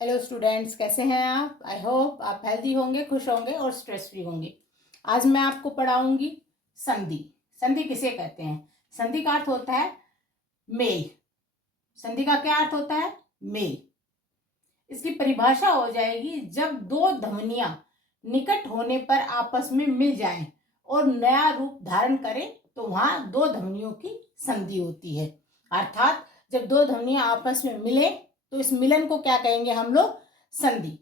Hello students, कैसे हैं आप? आई होप आप हेल्दी होंगे, खुश होंगे और स्ट्रेस फ्री होंगे। आज मैं आपको पढ़ाऊंगी संधि। संधि किसे कहते हैं? संधि का अर्थ होता है मेल। संधि का क्या अर्थ होता है? मेल। इसकी परिभाषा हो जाएगी जब दो ध्वनियां निकट होने पर आपस में मिल जाएं और नया रूप धारण करें तो वहां दो ध्वनियों की संधि होती है। अर्थात जब दो ध्वनियां आपस में मिले तो इस मिलन को क्या कहेंगे हम लोग? संधि।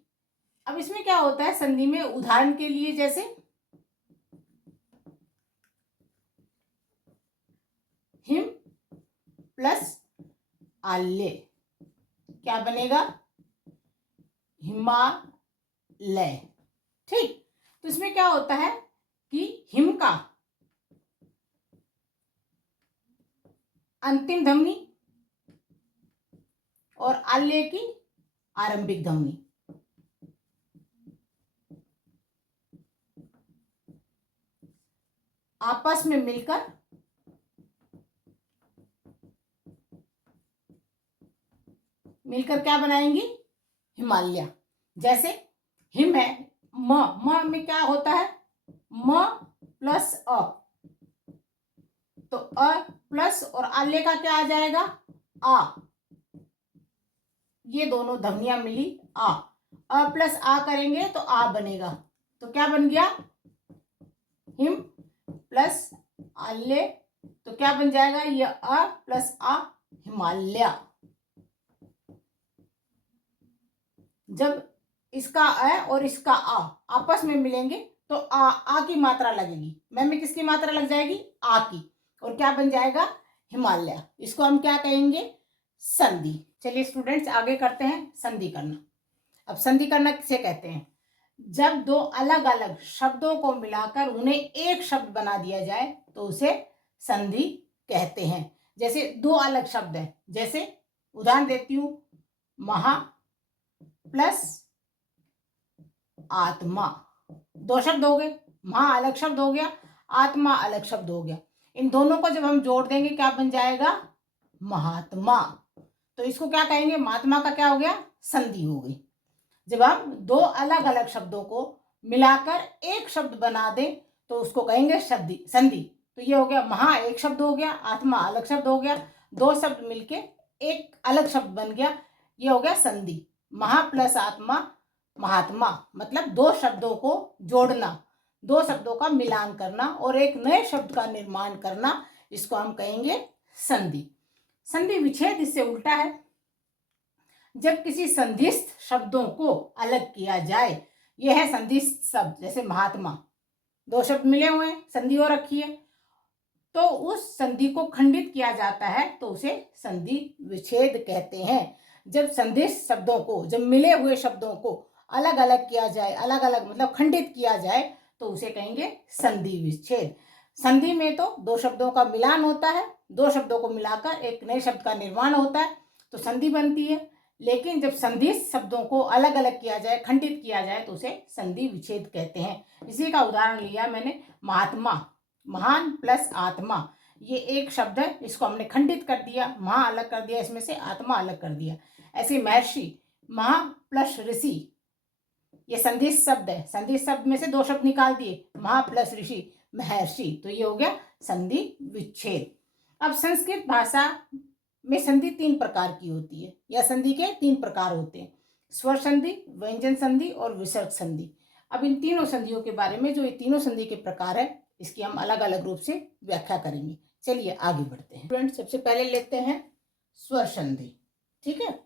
अब इसमें क्या होता है संधि में? उदाहरण के लिए जैसे हिम प्लस आल्य, क्या बनेगा? हिमालय। ठीक, तो इसमें क्या होता है कि हिम का अंतिम ध्वनि और आल्य की आरंभिक ध्वनि आपस में मिलकर क्या बनाएंगी? हिमालय। जैसे हिम है, म में क्या होता है? म प्लस अ, तो अ प्लस और आल्य का क्या आ जाएगा? आ। ये दोनों ध्वनियां मिली आ। अ प्लस आ करेंगे तो आ बनेगा। तो क्या बन गया? हिम प्लस आल्य। तो क्या बन जाएगा? ये अ प्लस आ, हिमालय। जब इसका अ और इसका आ आपस में मिलेंगे तो आ की मात्रा लगेगी। में किसकी मात्रा लग जाएगी? आ की। और क्या बन जाएगा? हिमालय। इसको हम क्या कहेंगे? संधि। चलिए स्टूडेंट्स, आगे करते हैं संधि करना। अब संधि करना किसे कहते हैं? जब दो अलग अलग शब्दों को मिलाकर उन्हें एक शब्द बना दिया जाए तो उसे संधि कहते हैं। जैसे दो अलग शब्द हैं, जैसे उदाहरण देती हूं, महा प्लस आत्मा। दो शब्द हो गए, महा अलग शब्द हो गया, आत्मा अलग शब्द हो गया। इन दोनों को जब हम जोड़ देंगे क्या बन जाएगा? महात्मा। तो इसको क्या कहेंगे? महात्मा का क्या हो गया? संधि हो गई। जब हम दो अलग अलग शब्दों को मिलाकर एक शब्द बना दें तो उसको कहेंगे संधि। तो ये हो गया महा एक शब्द हो गया, आत्मा अलग शब्द हो गया, दो शब्द मिलके एक अलग शब्द बन गया, ये हो गया संधि। महा प्लस आत्मा महात्मा, मतलब दो शब्दों को जोड़ना, दो शब्दों का मिलान करना और एक नए शब्द का निर्माण करना, इसको हम कहेंगे संधि। संधि विच्छेद इससे उल्टा है। जब किसी संधिस्थ शब्दों को अलग किया जाए, यह है संधिस्थ शब्द। जैसे महात्मा, दो शब्द मिले हुए हैं, संधि हो रखी है, तो उस संधि को खंडित किया जाता है तो उसे संधि विच्छेद कहते हैं। जब संधिस्थ शब्दों को, जब मिले हुए शब्दों को अलग अलग किया जाए, अलग अलग मतलब खंडित किया जाए, तो उसे कहेंगे संधि विच्छेद। संधि में तो दो शब्दों का मिलान होता है, दो शब्दों को मिलाकर एक नए शब्द का निर्माण होता है, तो संधि बनती है। लेकिन जब संधिस्थ शब्दों को अलग अलग किया जाए, खंडित किया जाए, तो उसे संधि विच्छेद कहते हैं। इसी का उदाहरण लिया मैंने, महात्मा, महान प्लस आत्मा, ये एक शब्द है, इसको हमने खंडित कर दिया, महा अलग कर दिया, इसमें से आत्मा अलग कर दिया। ऐसे महर्षि, महा प्लस ऋषि, ये संधिस्थ शब्द है, संधिस्थ शब्द में से दो शब्द निकाल दिए, महा प्लस ऋषि, महर्षि, तो ये हो गया संधि विच्छेद। अब संस्कृत भाषा में संधि तीन प्रकार की होती है, या संधि के तीन प्रकार होते हैं, स्वर संधि, व्यंजन संधि और विसर्ग संधि। अब इन तीनों संधियों के बारे में, जो ये तीनों संधि के प्रकार है, इसकी हम अलग अलग रूप से व्याख्या करेंगे। चलिए आगे बढ़ते हैं फ्रेंड्स। सबसे पहले लेते हैं स्वर संधि। ठीक है,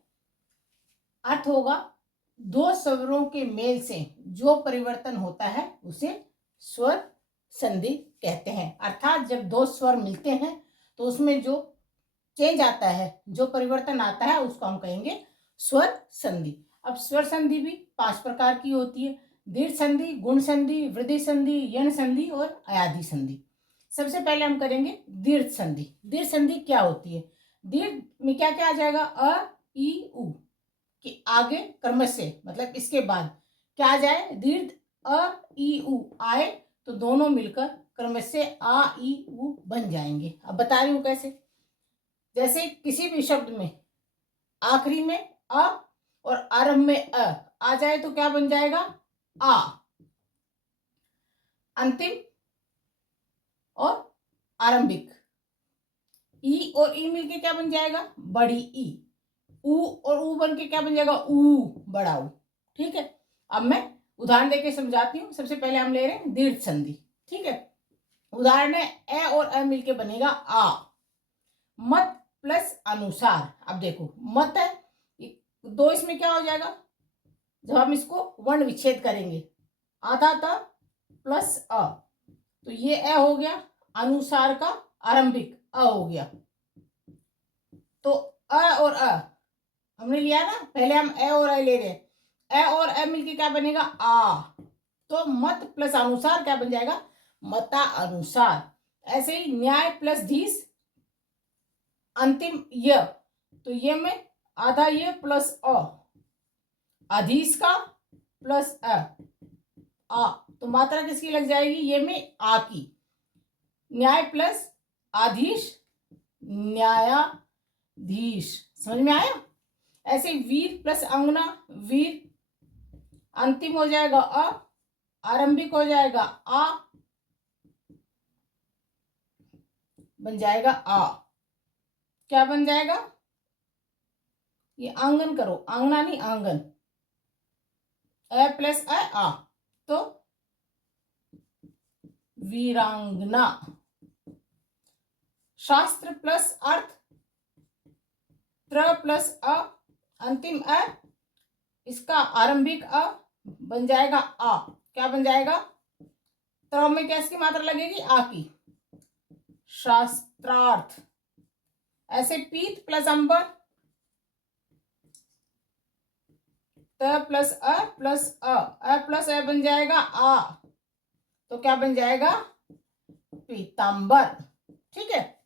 अर्थ होगा दो स्वरों के मेल से जो परिवर्तन होता है उसे स्वर संधि कहते हैं। अर्थात जब दो स्वर मिलते हैं तो उसमें जो चेंज आता है, जो परिवर्तन आता है, उसको हम कहेंगे स्वर संधि। अब स्वर संधि भी 5 प्रकार की होती है, दीर्घ संधि, गुण संधि, वृद्धि संधि, यण संधि और अयाधि संधि। सबसे पहले हम करेंगे दीर्घ संधि। दीर्घ संधि क्या होती है? दीर्घ में क्या क्या आ जाएगा? अ, ई, उ कि आगे क्रम से, मतलब इसके बाद क्या आ जाए? दीर्घ अ, ई, उ आए तो दोनों मिलकर क्रम से आ, ई, उ बन जाएंगे। अब बता रही हूं कैसे। जैसे किसी भी शब्द में आखिरी में अ और आरंभ में आ जाए तो क्या बन जाएगा? आ। अंतिम और आरंभिक, ई और ई मिलके क्या बन जाएगा? बड़ी ई। ऊ और ऊ बन के क्या बन जाएगा? ऊ, बड़ा ऊ। ठीक है, अब मैं उदाहरण देके समझाती हूँ। सबसे पहले हम ले रहे हैं दीर्घ संधि। ठीक है, उदाहरण है ए और अ मिलके बनेगा आ। मत प्लस अनुसार। अब देखो मत है, दो इसमें क्या हो जाएगा? जब हम इसको वर्ण विच्छेद करेंगे, आधा त प्लस अ, तो ये ए हो गया। अनुसार का आरंभिक अ हो गया। तो अ और अ हमने लिया ना, पहले हम ए और ए ले रहे हैं। ए और ए मिलके क्या बनेगा? आ। तो मत प्लस अनुसार क्या बन जाएगा? मता अनुसार। ऐसे ही न्याय प्लस धीस, अंतिम य, तो ये में आधा ये प्लस अ, अधीस का प्लस अ, आ, तो मात्रा किसकी लग जाएगी? ये में आ की। न्याय प्लस आधीश, न्यायाधीश। समझ में आया? ऐसे वीर प्लस अंगना, वीर। अंतिम हो जाएगा अ, आरंभिक हो जाएगा आ, बन जाएगा आ। क्या बन जाएगा? ये आंगन करो, आंगना नहीं आंगन। अ प्लस अ आ, तो वीरांगना। शास्त्र प्लस अर्थ, त्र प्लस अ, अंतिम अ, इसका आरंभिक अ बन जाएगा आ। क्या बन जाएगा? त्र में क्या इसकी मात्रा लगेगी? आ की। शास्त्रार्थ। ऐसे पीत प्लस अंबर, त प्लस अ प्लस अ प्लस अ बन जाएगा आ, तो क्या बन जाएगा? पीतांबर। ठीक है,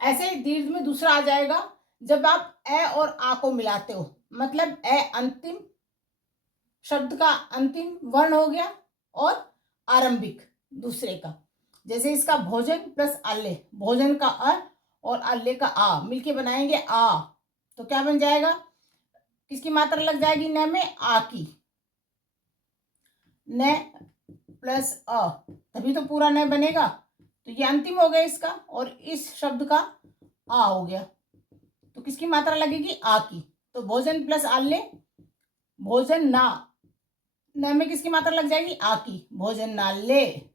ऐसे ही दीर्घ में दूसरा आ जाएगा जब आप ए और आ को मिलाते हो, मतलब ए अंतिम शब्द का अंतिम वर्ण हो गया और आरंभिक दूसरे का। जैसे इसका भोजन प्लस आल्य, भोजन का अ और आल्य का आ मिलके बनाएंगे आ, तो क्या बन जाएगा? किसकी मात्रा लग जाएगी? न में आ की। न प्लस अ, तभी तो पूरा न बनेगा। तो ये अंतिम हो गया इसका, और इस शब्द का आ हो गया, तो किसकी मात्रा लगेगी? आ की। तो भोजन प्लस आल्य, भोजन ना, न में किसकी मात्रा लग जाएगी? आ की, भोजन नाल्य।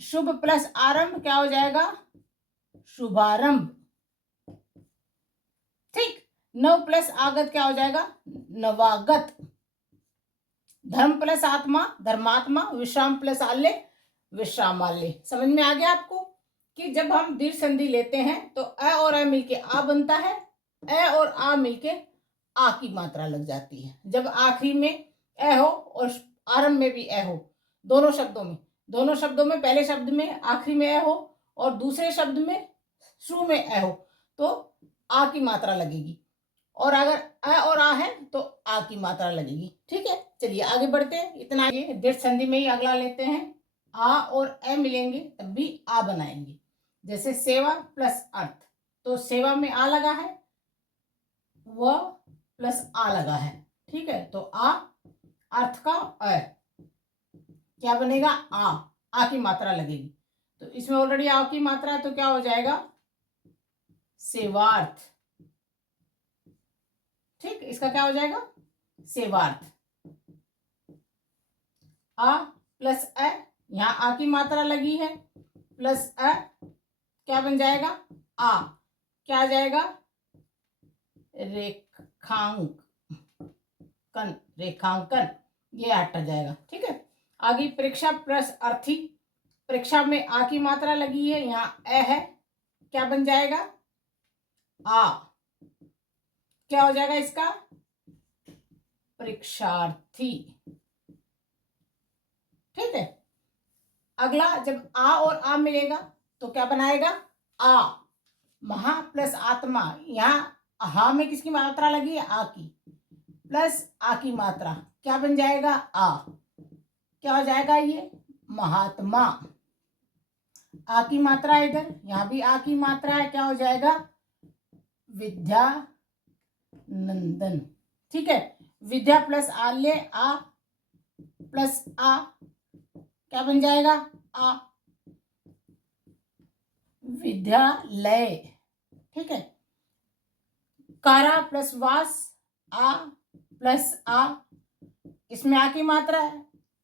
शुभ प्लस आरंभ क्या हो जाएगा? शुभारंभ। ठीक, नव प्लस आगत क्या हो जाएगा? नवागत। धर्म प्लस आत्मा, धर्मात्मा। विश्राम प्लस आल्य, विश्रामाल्य। समझ में आ गया आपको कि जब हम दीर्घ संधि लेते हैं तो अ और अ मिलके आ बनता है, अ और आ मिलके आ की मात्रा लग जाती है। जब आखिरी में अ हो और आरंभ में भी अ हो, दोनों शब्दों में पहले शब्द में आखिरी में अ हो और दूसरे शब्द में शुरू में अ हो, तो आ की मात्रा लगेगी। और अगर अ और आ है तो आ की मात्रा लगेगी। ठीक है, चलिए आगे बढ़ते हैं। इतना ये दीर्घ संधि में ही अगला लेते हैं। आ और अ मिलेंगे तब भी आ बनाएंगे। जैसे सेवा प्लस अर्थ, तो सेवा में आ लगा है, व प्लस आ लगा है। ठीक है, तो आ, अर्थ का अ, क्या बनेगा? आ की मात्रा लगेगी। तो इसमें ऑलरेडी आ की मात्रा है, तो क्या हो जाएगा? सेवार्थ। ठीक, इसका क्या हो जाएगा? सेवार्थ। आ प्लस अ, यहाँ आ की मात्रा लगी है, प्लस अ, क्या बन जाएगा? आ। क्या आ जाएगा? रेखांकन, रेखांकन, ये हट जाएगा। ठीक है, आगे प्रेक्षा प्लस अर्थी। प्रेक्षा में आ की मात्रा लगी है, यहाँ अ है, क्या बन जाएगा? आ। क्या हो जाएगा इसका? परीक्षार्थी। ठीक है, अगला जब आ और आ मिलेगा तो क्या बनाएगा? आ। महा प्लस आत्मा, यहाँ हा में किसकी मात्रा लगी है? आ की, प्लस आ की मात्रा, क्या बन जाएगा? आ। क्या हो जाएगा? ये महात्मा। आ की मात्रा इधर, यहाँ भी आ की मात्रा है, क्या हो जाएगा? विद्या नंदन। ठीक है, विद्या प्लस आल्य आ प्लस आ क्या बन जाएगा? आ। विद्यालय। ठीक है, कारा प्लस वास आ प्लस आ, इसमें आ की मात्रा है,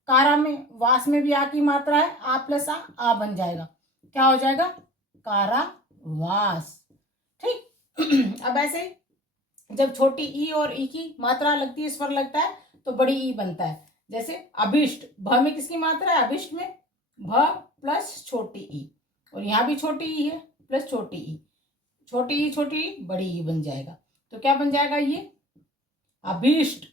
कारा में वास में भी आ की मात्रा है, आ प्लस आ बन जाएगा, क्या हो जाएगा? कारावास। ठीक। अब ऐसे ही जब छोटी ई और ई की मात्रा लगती है, स्वर लगता है, तो बड़ी ई बनता है। जैसे अभिष्ट, भ में किसकी मात्रा है? अभिष्ट में भ प्लस छोटी ई, और यहाँ भी छोटी ई है प्लस छोटी ई, छोटी ई बड़ी ई बन जाएगा। तो क्या बन जाएगा? ये अभिष्ट,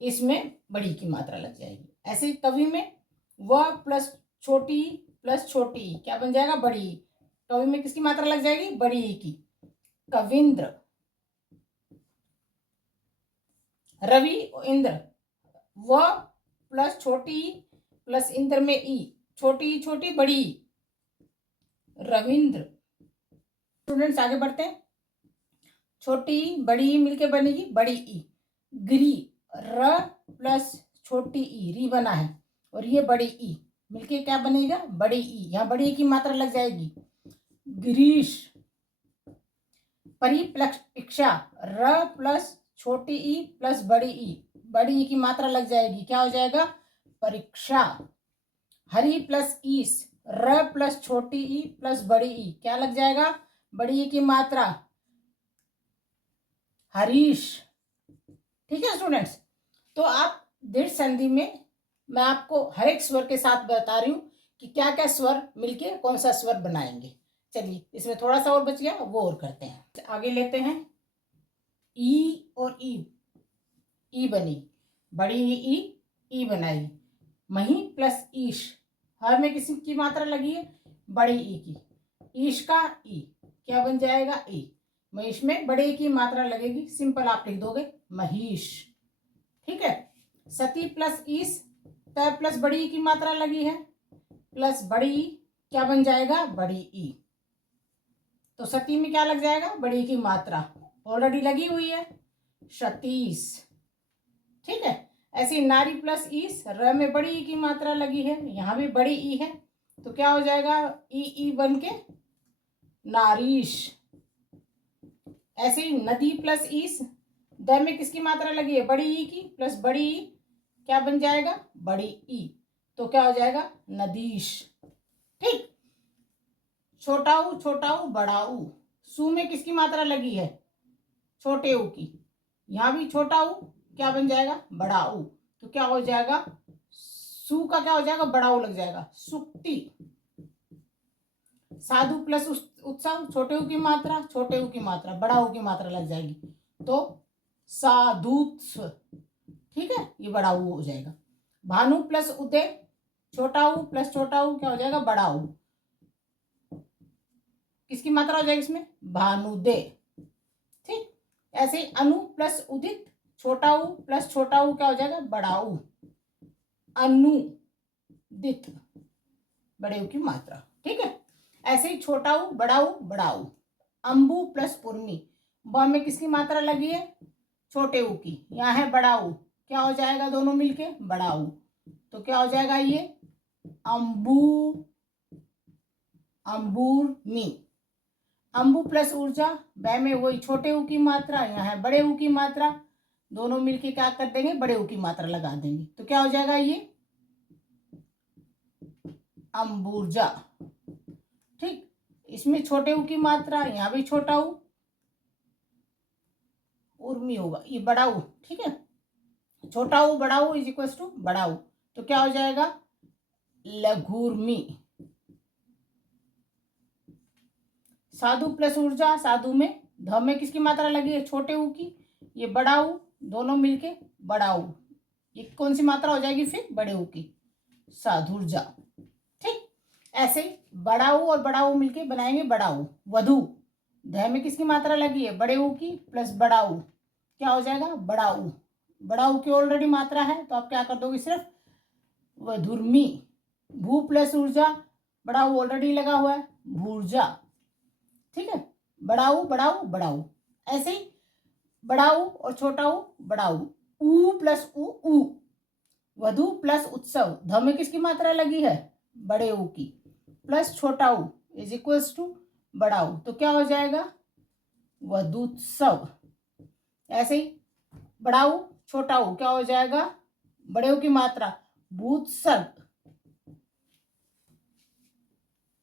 इसमें बड़ी की मात्रा लग जाएगी। ऐसे कवि में व प्लस छोटी क्या बन जाएगा? बड़ी। कवि में किसकी मात्रा लग जाएगी? बड़ी की। कविंद्र। रवि इंद्र, व प्लस छोटी प्लस इंद्र में ई, छोटी बड़ी, रविंद्र। स्टूडेंट्स आगे बढ़ते हैं। छोटी बड़ी मिलके बनेगी बड़ी ई। गिरी, र प्लस छोटी ई, री बना है, और ये बड़ी ई मिलके क्या बनेगा? बड़ी ई। यहाँ बड़ी ई की मात्रा लग जाएगी। गिरीश। परिप्रेक्षा, र प्लस छोटी ई प्लस बड़ी ई की मात्रा लग जाएगी, क्या हो जाएगा? परीक्षा। हरि प्लस ईस, र प्लस छोटी ई प्लस बड़ी ई, क्या लग जाएगा? बड़ी ई की मात्रा, हरीश। ठीक है स्टूडेंट्स, तो आप दृढ़ संधि में मैं आपको हर एक स्वर के साथ बता रही हूँ कि क्या क्या स्वर मिलके कौन सा स्वर बनाएंगे। चलिए, इसमें थोड़ा सा और बच गया, वो और करते हैं। आगे लेते हैं। ई और ई बनी, बड़ी ई बनाई। मही प्लस ईश, हर में किसी की मात्रा लगी है? बड़ी ई की। ईश का ई क्या बन जाएगा? ई। महिष में बड़े की मात्रा लगेगी, सिंपल आप लिख दोगे महिष। ठीक है, सती प्लस ईस, त प्लस बड़ी ई की मात्रा लगी है, प्लस बड़ी ई क्या बन जाएगा? बड़ी ई। तो सती में क्या लग जाएगा? बड़ी की मात्रा ऑलरेडी लगी हुई है, सतीश। ठीक है, ऐसी नारी प्लस ईस, र में बड़ी ई की मात्रा लगी है, यहाँ भी बड़ी ई है, तो क्या हो जाएगा? ई बन के नारीश। ऐसे ही नदी प्लस ईस, द में किसकी मात्रा लगी है? बड़ी ई की, प्लस बड़ी ई क्या बन जाएगा? बड़ी ई, तो क्या हो जाएगा? नदीश। ठीक। छोटा ऊ बड़ा ऊ, सु में किसकी मात्रा लगी है? छोटे ऊ की, यहाँ भी छोटा ऊ क्या बन जाएगा? बड़ा ऊ, तो क्या हो जाएगा? सु का क्या हो जाएगा? बड़ा ऊ लग जाएगा, सुक्ति। साधु प्लस उत्सव, छोटे ऊ की मात्रा बड़ा ऊ की मात्रा लग जाएगी, तो साधुत्व। ठीक है, ये बड़ा ऊ हो जाएगा। भानु प्लस उदय, छोटा ऊ प्लस छोटा ऊ क्या हो जाएगा? बड़ा ऊ। किसकी मात्रा हो जाएगी इसमें? भानुदे। ठीक। ऐसे ही अनु प्लस उदित, छोटा ऊ प्लस छोटा ऊ क्या हो जाएगा? बड़ा ऊ, अनुदित, बड़े ऊ की मात्रा। ठीक है, ऐसे ही छोटा ऊ बड़ा ऊ। अंबु प्लस उर्मी, ब में किसकी मात्रा लगी है? छोटे ऊ की, यहाँ है बड़ा ऊ, क्या हो जाएगा? दोनों मिलके बड़ा ऊ, तो क्या हो जाएगा? ये अंबू, अंबुर्मी। अंबु प्लस ऊर्जा, बै में वही छोटे ऊ की मात्रा, यहाँ है बड़े ऊ की मात्रा, दोनों मिलके क्या कर देंगे? बड़े ऊ की मात्रा लगा देंगे, तो क्या हो जाएगा? ये अंबुर्जा। ठीक, इसमें छोटे ऊ की मात्रा, यहाँ भी छोटा ऊ, उर्मी होगा, ये बड़ा ऊ। ठीक है, छोटा ऊ बड़ा ऊ इज इक्वल टू बड़ा ऊ, तो क्या हो जाएगा? लघुर्मी। साधु प्लस ऊर्जा, साधु में ध में किसकी मात्रा लगी है? छोटे ऊ की, ये बड़ा ऊ, दोनों मिलके बड़ा ऊ, ये कौन सी मात्रा हो जाएगी फिर? बड़े ऊ की, साधुर्जा। ठीक, ऐसे ही बड़ा ऊ और बड़ा ऊ मिलके बनाएंगे बड़ा ऊ। वधु, ध में किसकी मात्रा लगी है? बड़े ऊ की प्लस बड़ा ऊ, क्या हो जाएगा? बड़ा ऊ। बड़ा ऊ की ऑलरेडी मात्रा है, तो आप क्या कर दोगे? सिर्फ वधुर्मी। भू प्लस ऊर्जा, बड़ा ऊ ऑलरेडी लगा हुआ है, भूर्जा। ठीक है, बड़ा ऊ। ऐसे ही बड़ा ऊ और छोटा ऊ बड़ा ऊ प्लस ऊ, वधु प्लस उत्सव, ध में किसकी मात्रा लगी है, बड़े ऊ की, प्लस छोटा ऊ इज इक्वल्स टू बड़ा ऊ, तो क्या हो जाएगा, वधुत्सव। ऐसे ही बड़ा ऊ छोटा ऊ क्या हो जाएगा, बड़े ऊ की मात्रा भूत्सव।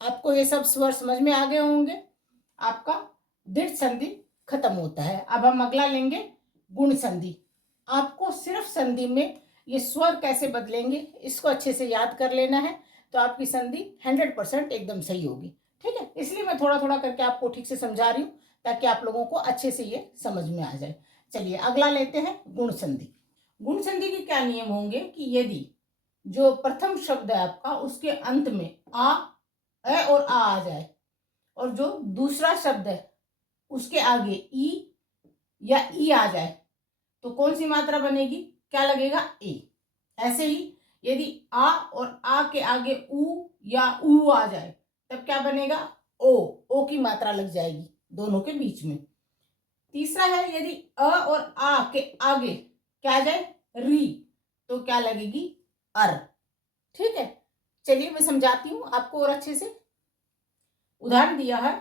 आपको ये सब स्वर समझ में आ गए होंगे। आपका दृढ़ संधि खत्म होता है। अब हम अगला लेंगे गुण संधि। आपको सिर्फ संधि में ये स्वर कैसे बदलेंगे इसको अच्छे से याद कर लेना है, तो आपकी संधि 100% एकदम सही होगी। ठीक है, इसलिए मैं थोड़ा थोड़ा करके आपको ठीक से समझा रही हूँ ताकि आप लोगों को अच्छे से ये समझ में आ जाए। चलिए अगला लेते हैं गुण संधि। गुण संधि के क्या नियम होंगे कि यदि जो प्रथम शब्द है आपका उसके अंत में ए और आ जाए, और जो दूसरा शब्द है उसके आगे ई या ई आ जाए, तो कौन सी मात्रा बनेगी, क्या लगेगा, ए। ऐसे ही यदि आ और आ के आगे ऊ या ऊ आ जाए तब क्या बनेगा, ओ की मात्रा लग जाएगी दोनों के बीच में। तीसरा है यदि अ और आ के आगे क्या आ जाए, री, तो क्या लगेगी, अर। ठीक है, चलिए मैं समझाती हूँ आपको और अच्छे से। उदाहरण दिया है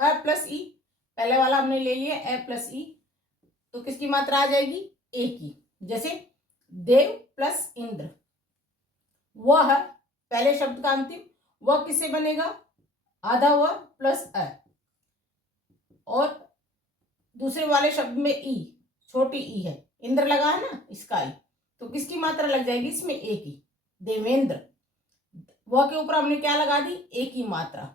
अ प्लस ई, पहले वाला हमने ले लिया ए प्लस ई, तो किसकी मात्रा आ जाएगी, ए की। जैसे देव प्लस इंद्र, वह पहले शब्द का अंतिम, वह किससे बनेगा, आधा व प्लस अ, और दूसरे वाले शब्द में ई, छोटी ई है, इंद्र लगा है ना इसका ई, तो किसकी मात्रा लग जाएगी इसमें, ए की, देवेंद्र। वह के ऊपर हमने क्या लगा दी, ए की मात्रा,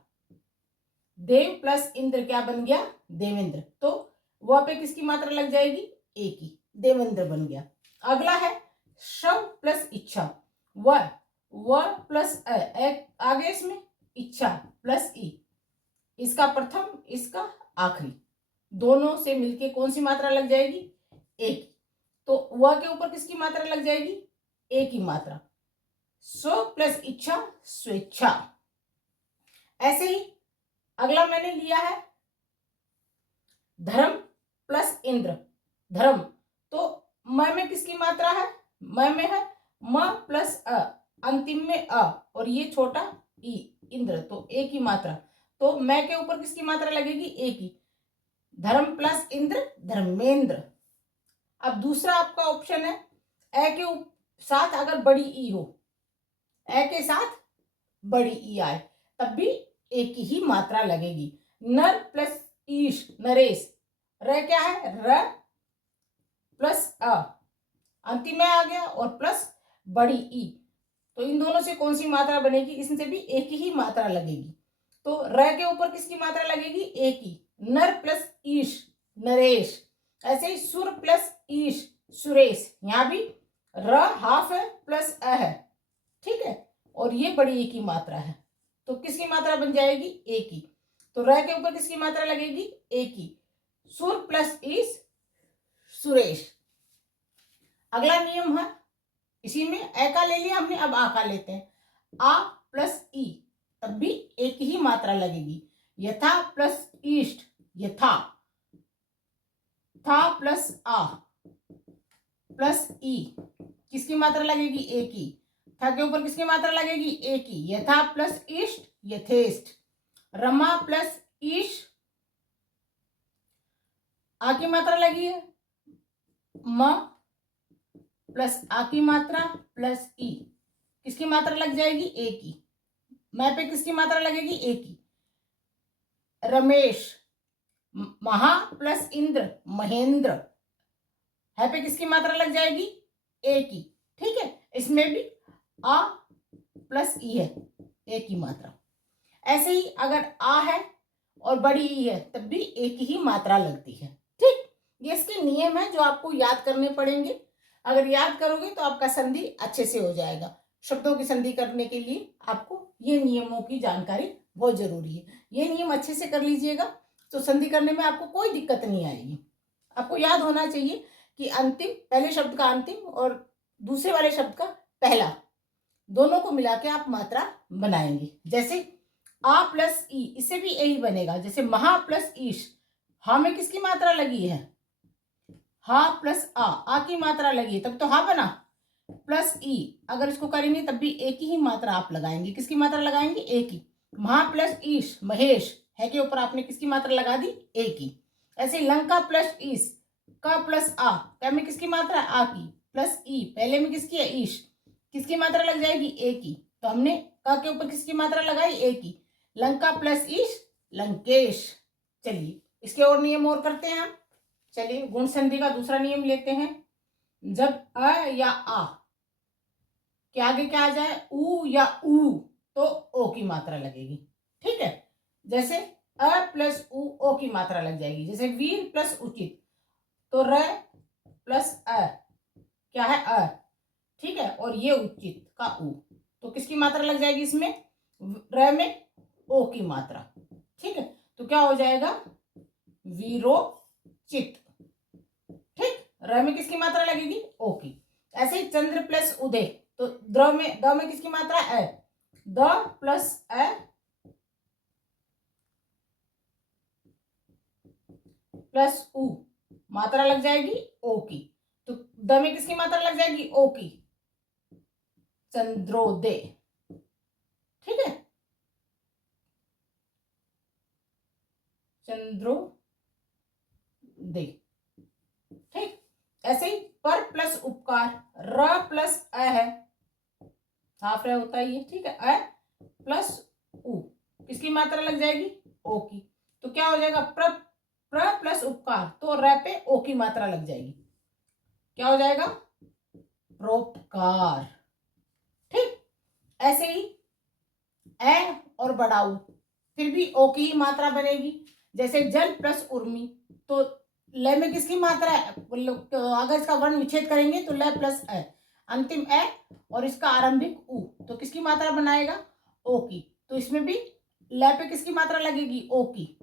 देव प्लस इंद्र क्या बन गया, देवेंद्र, तो वह पे किसकी मात्रा लग जाएगी, ए की, देवेंद्र बन गया। अगला है शव प्लस इच्छा, वह प्लस आगे इसमें इच्छा प्लस ई, इसका प्रथम इसका आखिरी, दोनों से मिलके कौन सी मात्रा लग जाएगी, ए की, तो वह के ऊपर किसकी मात्रा लग जाएगी, ए की मात्रा, स्व प्लस इच्छा स्वेच्छा। ऐसे ही अगला मैंने लिया है धर्म प्लस इंद्र, धर्म, तो म में किसकी मात्रा है, म में है म प्लस अ, अंतिम में अ, और ये छोटा ई, इंद्र, तो ए की मात्रा, तो मैं के ऊपर किसकी मात्रा लगेगी, ए की, धर्म प्लस इंद्र धर्मेंद्र। अब दूसरा आपका ऑप्शन है ए के साथ अगर बड़ी ई हो, ए के साथ बड़ी ई आए तब भी एक ही मात्रा लगेगी, नर प्लस ईश नरेश, र क्या है, र प्लस अ, अंतिम में आ गया और प्लस बड़ी ई, तो इन दोनों से कौन सी मात्रा बनेगी, इसमें से भी एक ही मात्रा लगेगी, तो र के ऊपर किसकी मात्रा लगेगी, ए की, नर प्लस ईश नरेश। ऐसे ही सुर प्लस ईश सुरेश, यहां भी र हाफ है प्लस अ है, ठीक है, और ये बड़ी ए की मात्रा है, तो किसकी मात्रा बन जाएगी, ए की, तो र के ऊपर किसकी मात्रा लगेगी, ए की, सुर प्लस ईश सुरेश। अगला नियम है, इसी में ए का ले लिया हमने, अब आ का लेते हैं, आ प्लस ई, तब भी एक ही मात्रा लगेगी, यथा प्लस ईस्ट यथा, था प्लस आ प्लस ई, किसकी मात्रा लगेगी, ए की, था के ऊपर किसकी मात्रा लगेगी, ए की, यथा प्लस इष्ट यथेष्ट, रमा प्लस ईश, आ की मात्रा लगी है, म प्लस आ की मात्रा प्लस ई, किसकी मात्रा लग जाएगी, ए की, मैं पे किसकी मात्रा लगेगी, ए की, रमेश, महा प्लस इंद्र महेंद्र, है पे किसकी मात्रा लग जाएगी, ए की, ठीक है, इसमें भी आ प्लस ई है, ए की मात्रा। ऐसे ही अगर आ है और बड़ी ई है तब भी एक ही मात्रा लगती है, ठीक। ये इसके नियम है जो आपको याद करने पड़ेंगे, अगर याद करोगे तो आपका संधि अच्छे से हो जाएगा। शब्दों की संधि करने के लिए आपको ये नियमों की जानकारी बहुत जरूरी है, ये नियम अच्छे से कर लीजिएगा तो संधि करने में आपको कोई दिक्कत नहीं आएगी। आपको याद होना चाहिए कि अंतिम, पहले शब्द का अंतिम और दूसरे वाले शब्द का पहला, दोनों को मिला के आप मात्रा बनाएंगे। जैसे आ प्लस ई, इससे भी यही बनेगा, जैसे महा प्लस ईश, हा में किसकी मात्रा लगी है, हा प्लस आ की मात्रा लगी तब तो हा बना, प्लस ई, अगर इसको करेंगे तब भी एक ही मात्रा आप लगाएंगे। किसकी मात्रा लगाएंगे? एक ही। महा प्लस ईश, महेश है के ऊपर आपने किसकी मात्रा लगा दी? एक ही। ऐसे लंका प्लस ईश, का प्लस आ, क्या में किसकी मात्रा? आ की, प्लस ई, पहले में किसकी है? ईश, किसकी मात्रा लग जाएगी? एक ही। तो हमने का के ऊपर किसकी मात्रा लगाई? एक ही। लंका प्लस ईश, लंकेश। चलिए इसके और नियम और करते हैं हम। चलिए गुण संधि का दूसरा नियम लेते हैं। जब अ या आ के आगे क्या आ जाए, ऊ या ऊ, तो ओ की मात्रा लगेगी। ठीक है, जैसे अ प्लस ऊ, ओ की मात्रा लग जाएगी। जैसे वीर प्लस उचित, तो र प्लस अ, क्या है? अ। ठीक है, और ये उचित का ऊ, तो किसकी मात्रा लग जाएगी इसमें? र में ओ की मात्रा। ठीक है, तो क्या हो जाएगा? वीरोचित। ठीक, र में किसकी मात्रा लगेगी? ओ की। ऐसे ही चंद्र प्लस उदय, तो द में किसकी मात्रा? अ, द प्लस अ प्लस उ, मात्रा लग जाएगी ओ की। तो द में किसकी मात्रा लग जाएगी? ओ की, चंद्रोदय। ठीक है, चंद्रोदय। ठीक, ऐसे ही पर प्लस उपकार, र प्लस अ है, हाफ रह होता है ये। ठीक है, अ प्लस उ, किसकी मात्रा लग जाएगी? ओ की। तो क्या हो जाएगा? प्र प्लस उपकार, तो र पे ओ की मात्रा लग जाएगी। क्या हो जाएगा? परोपकार। ठीक, ऐसे ही ए और बड़ा उ, फिर भी ओ की ही मात्रा बनेगी। जैसे जल प्लस उर्मी, तो ल में किसकी मात्रा है? अगर इसका वर्ण विच्छेद करेंगे तो ल प्लस अ, अंतिम ए और इसका आरंभिक उ, तो किसकी मात्रा बनाएगा? ओ की। तो इसमें भी ल पे किसकी मात्रा लगेगी? ओ की,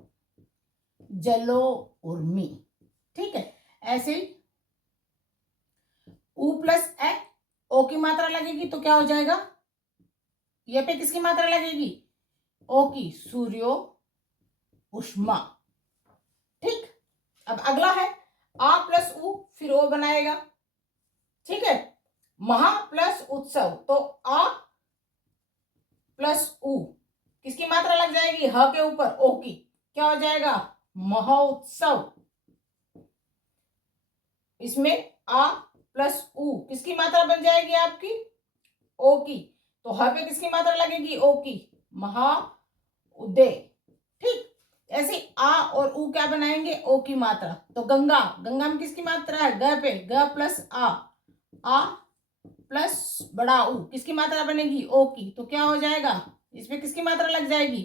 जलो उर्मी। ठीक है, ऐसे ही उ प्लस ए, ओ की मात्रा लगेगी तो क्या हो जाएगा? ये पे किसकी मात्रा लगेगी? ओ की, सूर्यो उष्मा। ठीक, अब अगला है आ प्लस उ, फिर ओ बनाएगा। ठीक है, महा प्लस उत्सव, तो आ प्लस उ, किसकी मात्रा लग जाएगी? ह के ऊपर, ओ की, क्या हो जाएगा? महोत्सव। इसमें आ प्लस उ, किसकी मात्रा बन जाएगी आपकी? ओ की। तो ह पे किसकी मात्रा लगेगी? ओ की, महा उदय। ठीक, ऐसे आ और उ क्या बनाएंगे? ओ की मात्रा। तो गंगा, गंगा में किसकी मात्रा है? ग पे, ग प्लस आ प्लस बड़ा उ, किसकी मात्रा बनेगी? ओ की। तो क्या हो जाएगा? इसमें किसकी मात्रा लग जाएगी?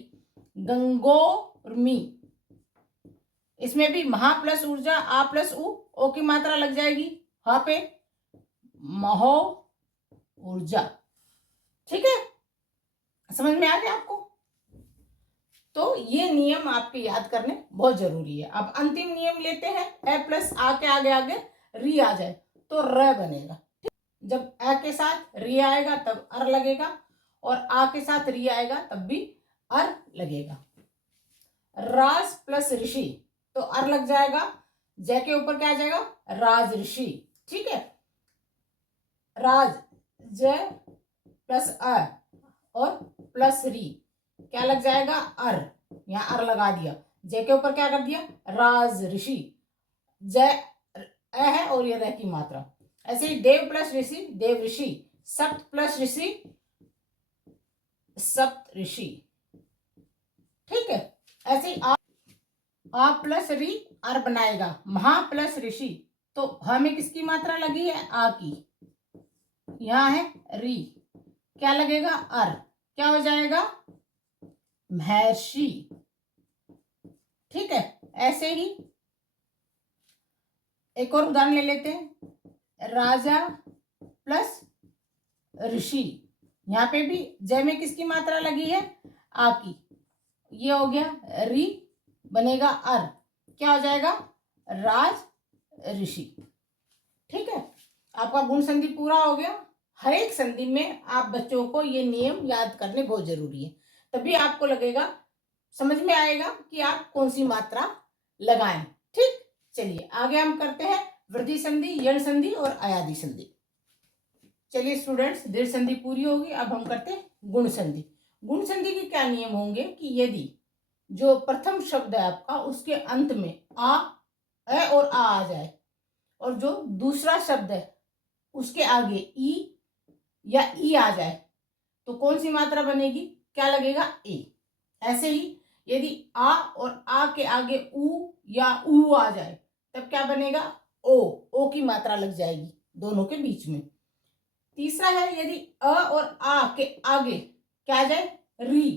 गंगोर्मी। इसमें भी महा प्लस ऊर्जा, आ प्लस ओ की मात्रा लग जाएगी। हा पे महो ऊर्जा। ठीक है, समझ में आ गया आपको? तो ये नियम आपके याद करने बहुत जरूरी है। अब अंतिम नियम लेते हैं। ए प्लस आ के आगे आगे री आ जाए तो र बनेगा। जब अ के साथ री आएगा तब अर लगेगा, और आ के साथ री आएगा तब भी अर लगेगा। राज प्लस ऋषि, तो अर लग जाएगा। जय के ऊपर क्या आ जाएगा? राज ऋषि। ठीक है, राज, जय प्लस अ और प्लस री, क्या लग जाएगा? अर। यहां अर लगा दिया, जय के ऊपर क्या कर दिया? राज ऋषि। जय अ है और ये रह की मात्रा। ऐसे ही देव प्लस ऋषि, देव ऋषि। सप्त प्लस ऋषि, सप्त ऋषि। ठीक है, ऐसे ही आ प्लस री अर बनाएगा। महा प्लस ऋषि, तो हमें किसकी मात्रा लगी है? आ की। यहां है री, क्या लगेगा? अर, क्या हो जाएगा? महर्षि। ठीक है, ऐसे ही एक और उदाहरण ले लेते हैं। राजा प्लस ऋषि, यहाँ पे भी जय में किसकी मात्रा लगी है? आ की। ये हो गया री, बनेगा अर, क्या हो जाएगा? राज ऋषि। ठीक है, आपका गुण संधि पूरा हो गया। हर एक संधि में आप बच्चों को ये नियम याद करने बहुत जरूरी है, तभी आपको लगेगा, समझ में आएगा कि आप कौन सी मात्रा लगाएं। ठीक, चलिए आगे हम करते हैं वृद्धि संधि, यण संधि और अयादि संधि। चलिए स्टूडेंट्स, दीर्घ संधि पूरी होगी। अब हम करते हैं गुण संधि। गुण संधि के क्या नियम होंगे कि यदि जो प्रथम शब्द है आपका उसके अंत में आ, ए और आ जाए, और जो दूसरा शब्द है उसके आगे ई या ई आ जाए, तो कौन सी मात्रा बनेगी? क्या लगेगा? ए। ऐसे ही यदि आ और आ के आगे ऊ या ऊ आ जाए, तब क्या बनेगा? ओ। ओ की मात्रा लग जाएगी दोनों के बीच में। तीसरा है यदि अ और आ के आगे क्या आ जाए? री,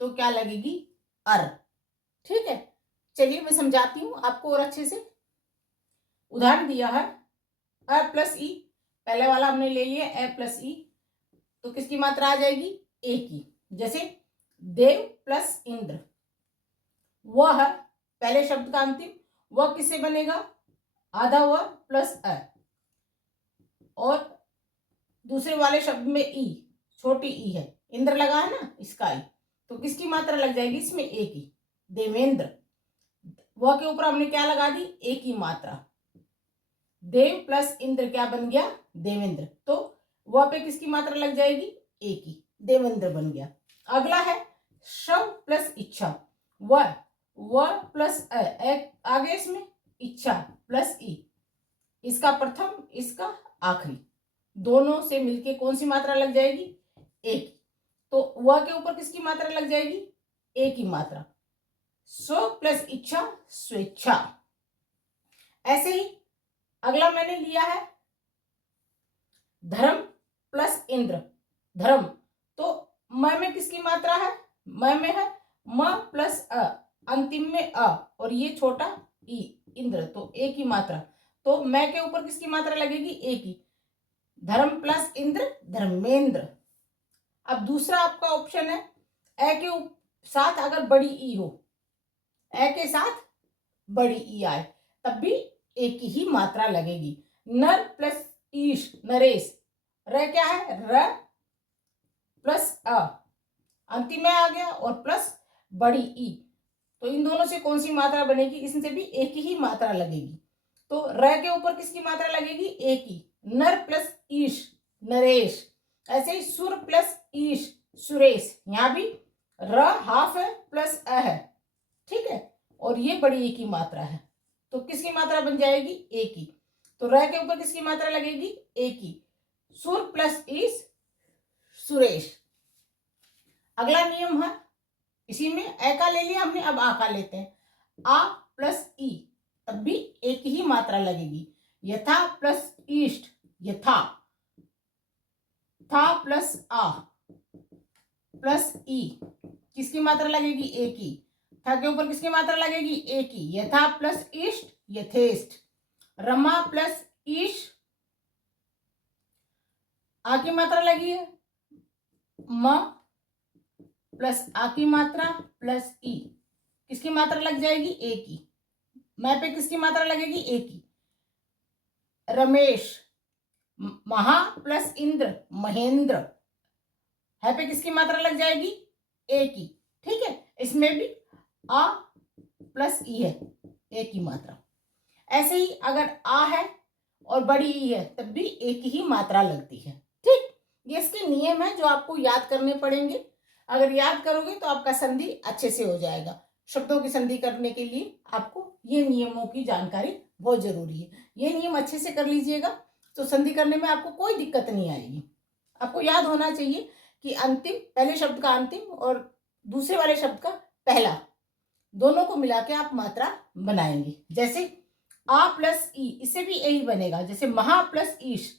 तो क्या लगेगी? अर। ठीक है, चलिए मैं समझाती हूं आपको और अच्छे से। उदाहरण दिया है अ प्लस ई, पहले वाला हमने ले लिया ए प्लस ई, तो किसकी मात्रा आ जाएगी? ए की। जैसे देव प्लस इंद्र, वह है पहले शब्द का अंतिम, वह किससे बनेगा? आधा वह प्लस अ, और दूसरे वाले शब्द में ई, छोटी ई है, इंद्र लगा है ना, इसका ई, तो किसकी मात्रा लग जाएगी इसमें? ए की। देवेंद्र, वह के ऊपर हमने क्या लगा दी? ए की मात्रा। देव प्लस इंद्र क्या बन गया? देवेंद्र। तो वह पे किसकी मात्रा लग जाएगी? ए की। देवेंद्र बन गया। अगला है शव प्लस इच्छा, वह प्लस आगे इसमें इच्छा प्लस ई, इसका प्रथम इसका आखिरी, दोनों से मिलके कौन सी मात्रा लग जाएगी? ए की। तो वह के ऊपर किसकी मात्रा लग जाएगी? ए की मात्रा। स्व प्लस इच्छा स्वेच्छा। ऐसे ही अगला मैंने लिया है धर्म प्लस इंद्र, धर्म, तो म में किसकी मात्रा है? म में है म प्लस अ, अंतिम में अ, और ये छोटा ई, इंद्र, तो ए की मात्रा। तो मैं के ऊपर किसकी मात्रा लगेगी? ए की। धर्म प्लस इंद्र धर्मेंद्र। अब दूसरा आपका ऑप्शन है ए के साथ अगर बड़ी ई हो, ए के साथ बड़ी ई आए, तब भी ए की ही मात्रा लगेगी। नर प्लस ईश नरेश, र क्या है? र प्लस अ, अंतिम में आ गया और प्लस बड़ी ई, तो इन दोनों से कौन सी मात्रा बनेगी? इससे भी एक ही मात्रा लगेगी। तो र के ऊपर किसकी मात्रा लगेगी? ए की। नर प्लस ईश नरेश। ऐसे ही सुर प्लस ईश सुरेश, यहां भी र हाफ है प्लस अ है, ठीक है, और ये बड़ी ई की मात्रा है, तो किसकी मात्रा बन जाएगी? ए की। तो र के ऊपर किसकी मात्रा लगेगी? ए की। सुर प्लस ईश सुरेश। अगला नियम है, इसी में ए का ले लिया हमने, अब आ का लेते हैं। आ प्लस ई, तब भी एक ही मात्रा लगेगी। यथा प्लस ईस्ट यथा, था प्लस आ प्लस ई, किसकी मात्रा लगेगी? ए की। था के ऊपर किसकी मात्रा लगेगी? ए की। यथा प्लस ईस्ट यथेष्ट। रमा प्लस ईश, आ की मात्रा लगी है, म प्लस आ की मात्रा प्लस ई, किसकी मात्रा लग जाएगी? ए की। मैं पे किसकी मात्रा लगेगी? ए की। रमेश, महा प्लस इंद्र महेंद्र, है पे किसकी मात्रा लग जाएगी? ए की। ठीक है, इसमें भी आ प्लस ई है, ए की मात्रा। ऐसे ही अगर आ है और बड़ी ई है, तब भी एक ही मात्रा लगती है। ठीक, ये इसके नियम है जो आपको याद करने पड़ेंगे। अगर याद करोगे तो आपका संधि अच्छे से हो जाएगा। शब्दों की संधि करने के लिए आपको ये नियमों की जानकारी बहुत जरूरी है। ये नियम अच्छे से कर लीजिएगा तो संधि करने में आपको कोई दिक्कत नहीं आएगी। आपको याद होना चाहिए कि अंतिम, पहले शब्द का अंतिम और दूसरे वाले शब्द का पहला, दोनों को मिला के आप मात्रा बनाएंगे। जैसे आ प्लस ई, इससे भी यही बनेगा। जैसे महा प्लस ईश,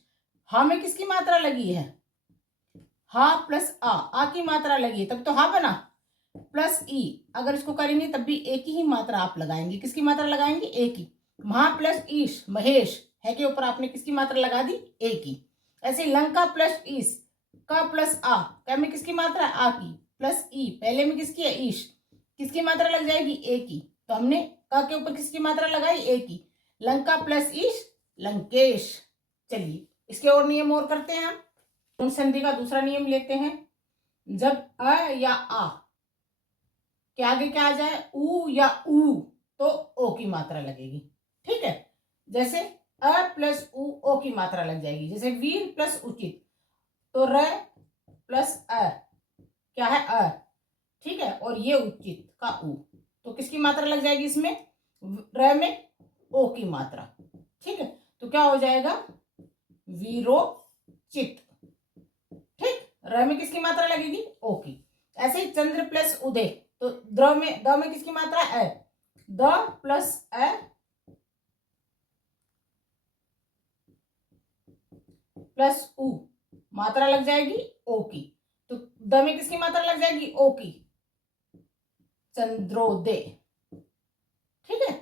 हा में किसकी मात्रा लगी है? हा प्लस आ की मात्रा लगी है, तब तो हा बना। प्लस ई, अगर इसको करेंगे तब भी एक ही मात्रा आप लगाएंगे। किसकी मात्रा लगाएंगे? ए की। महा प्लस ईश महेश, है के ऊपर आपने किसकी मात्रा लगा दी? ए की। ऐसे लंका प्लस ईश, का प्लस आ, क्या में किसकी मात्रा? आ की। प्लस ई, पहले में किसकी है? ईश, किसकी मात्रा लग जाएगी? ए की। तो हमने का के ऊपर किसकी मात्रा लगाई? ए की। लंका प्लस ईश लंकेश। चलिए इसके और नियम और करते हैं हम। गुण संधि का दूसरा नियम लेते हैं। जब अ या आ के आगे क्या आ जाए? ऊ या ऊ, तो ओ की मात्रा लगेगी। ठीक है, जैसे अ प्लस उ ओ की मात्रा लग जाएगी। जैसे वीर प्लस उचित, तो र प्लस अ क्या है अ, ठीक है, और ये उचित का उ, तो किसकी मात्रा लग जाएगी इसमें, र में ओ की मात्रा, ठीक है। तो क्या हो जाएगा, वीरोचित, ठीक। र में किसकी मात्रा लगेगी, ओ की। ऐसे ही चंद्र प्लस उदय, तो द में किसकी मात्रा है, द प्लस अ प्लस उ, मात्रा लग जाएगी ओ की। तो द में किसकी मात्रा लग जाएगी, ओ की, चंद्रोदय, ठीक है,